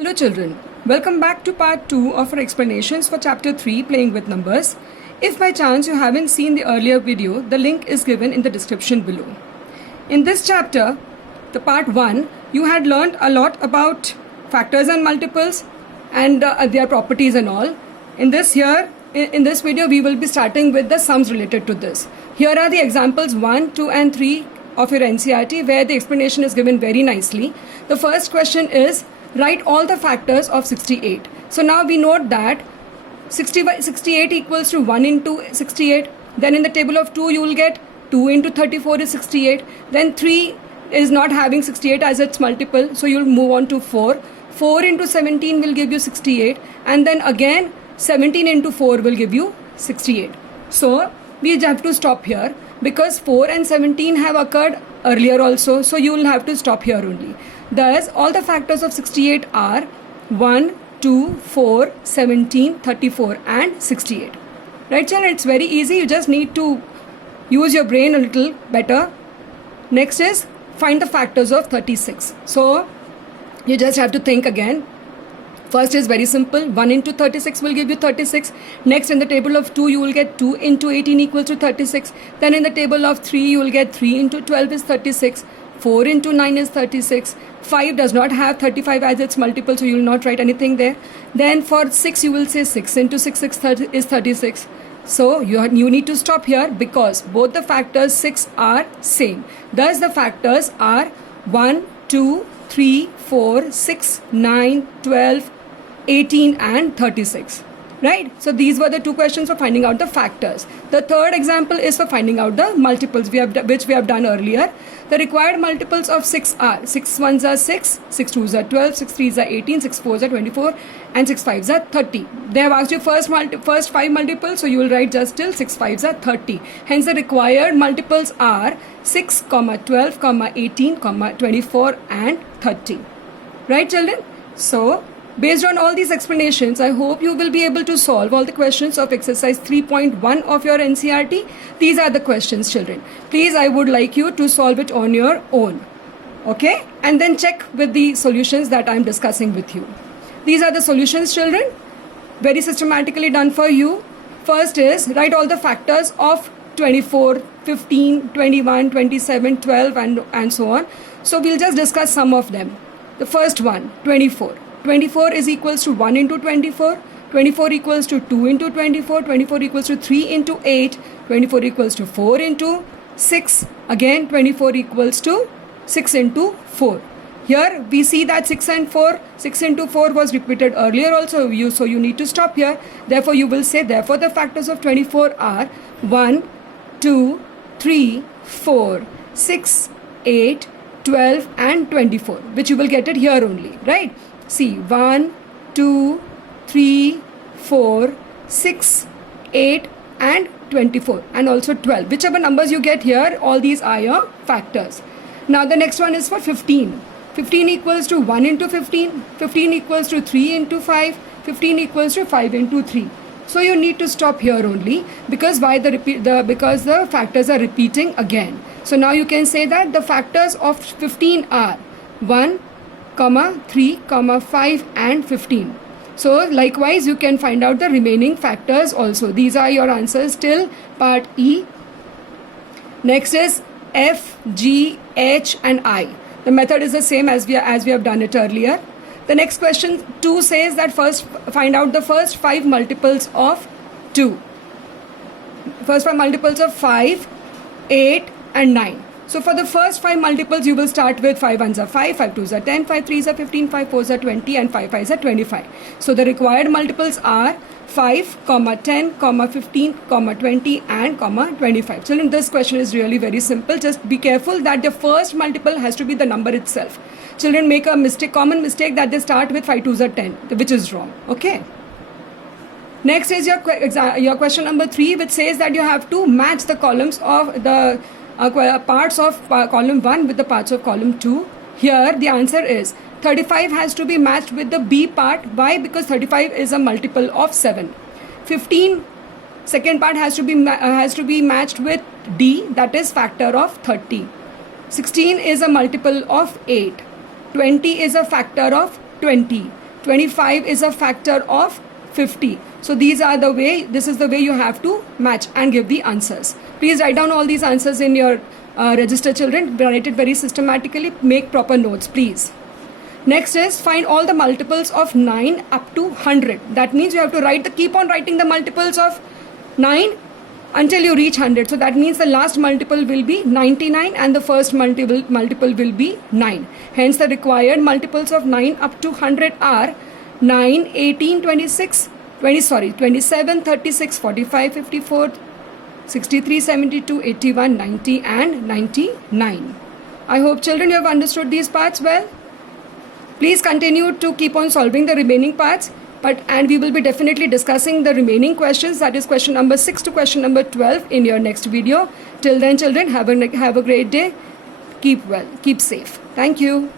Hello children, welcome back to part 2 of our explanations for chapter 3 playing with numbers. If by chance you haven't seen the earlier video, the link is given in the description below. In this chapter, the part 1, you had learned a lot about factors and multiples and their properties and all. In this video we will be starting with the sums related to this. Here are the examples 1, 2 and 3 of your NCERT where the explanation is given very nicely. The first question is, write all the factors of 68. So now we note that 68 equals to 1 into 68. Then in the table of 2 you will get 2 into 34 is 68. Then 3 is not having 68 as its multiple, so you'll move on to 4. 4 into 17 will give you 68, and then again 17 into 4 will give you 68. So we have to stop here because 4 and 17 have occurred earlier also, so you will have to stop here only. Thus, all the factors of 68 are 1, 2, 4, 17, 34 and 68. Right children, it's very easy. You just need to use your brain a little better. Next is find the factors of 36. So, you just have to think again. First is very simple. 1 into 36 will give you 36. Next in the table of 2 you will get 2 into 18 equals to 36. Then in the table of 3 you will get 3 into 12 is 36. 4 into 9 is 36. 5 does not have 35 as its multiple, so you will not write anything there. Then for 6 you will say 6 into 6 is 36. So you need to stop here because both the factors 6 are same. Thus the factors are 1, 2, 3, 4, 6, 9, 12, 18 and 36. Right? So these were the two questions for finding out the factors. The third example is for finding out the multiples which we have done earlier. The required multiples of 6 are 6 ones are 6, 6 twos are 12, 6 threes are 18, 6 fours are 24 and 6 fives are 30. They have asked you first 5 multiples, so you will write just till 6 fives are 30. Hence the required multiples are 6, 12, 18, 24 and 30. Right children? So based on all these explanations, I hope you will be able to solve all the questions of exercise 3.1 of your NCERT. These are the questions, children. Please, I would like you to solve it on your own. Okay? And then check with the solutions that I am discussing with you. These are the solutions, children. Very systematically done for you. First is, write all the factors of 24, 15, 21, 27, 12 and so on. So we'll just discuss some of them. The first one, 24. 24 is equals to 1 into 24, 24 equals to 2 into 24, 24 equals to 3 into 8, 24 equals to 4 into 6, again 24 equals to 6 into 4. Here we see that 6 and 4, 6 into 4 was repeated earlier also, so you need to stop here. Therefore you will say, therefore the factors of 24 are 1, 2, 3, 4, 6, 8, 12 and 24, which you will get it here only, right? See, 1, 2, 3, 4, 6, 8 and 24 and also 12. Whichever numbers you get here, all these are your factors. Now the next one is for 15. 15 equals to 1 into 15. 15 equals to 3 into 5. 15 equals to 5 into 3. So you need to stop here only because because the factors are repeating again. So now you can say that the factors of 15 are 1, 3, 5 and 15. So likewise you can find out the remaining factors also. These are your answers till part E. Next is F, G, H and I. The method is the same as we have done it earlier. The next question 2 says that first find out the first 5 multiples of 2. First 5 multiples of 5, 8 and 9. So for the first 5 multiples, you will start with 5 ones are 5, 5 twos are 10, 5 threes are 15, 5 fours are 20 and 5 fives are 25. So the required multiples are 5, 10, 15, 20 and 25. Children, this question is really very simple. Just be careful that the first multiple has to be the number itself. Children make a common mistake that they start with 5 twos are 10, which is wrong. Okay. Next is your question number 3, which says that you have to match the columns of the parts of column 1 with the parts of column 2. Here the answer is 35 has to be matched with the B part. Why? Because 35 is a multiple of 7. 15 second part has to be matched with D, that is factor of 30. 16 is a multiple of 8. 20 is a factor of 20. 25 is a factor of 50. So this is the way you have to match and give the answers. Please write down all these answers in your register, children. Write it very systematically. Make proper notes, please. Next is find all the multiples of 9 up to 100. That means you have to keep on writing the multiples of 9 until you reach 100. So that means the last multiple will be 99 and the first multiple will be 9. Hence the required multiples of 9 up to 100 are 9, 18, 27, 36, 45, 54, 63, 72, 81, 90 and 99. I hope, children, you have understood these parts well. Please continue to keep on solving the remaining parts, and we will be definitely discussing the remaining questions, that is question number 6 to question number 12 in your next video. Till then, children, have a great day. Keep well, keep safe. Thank you.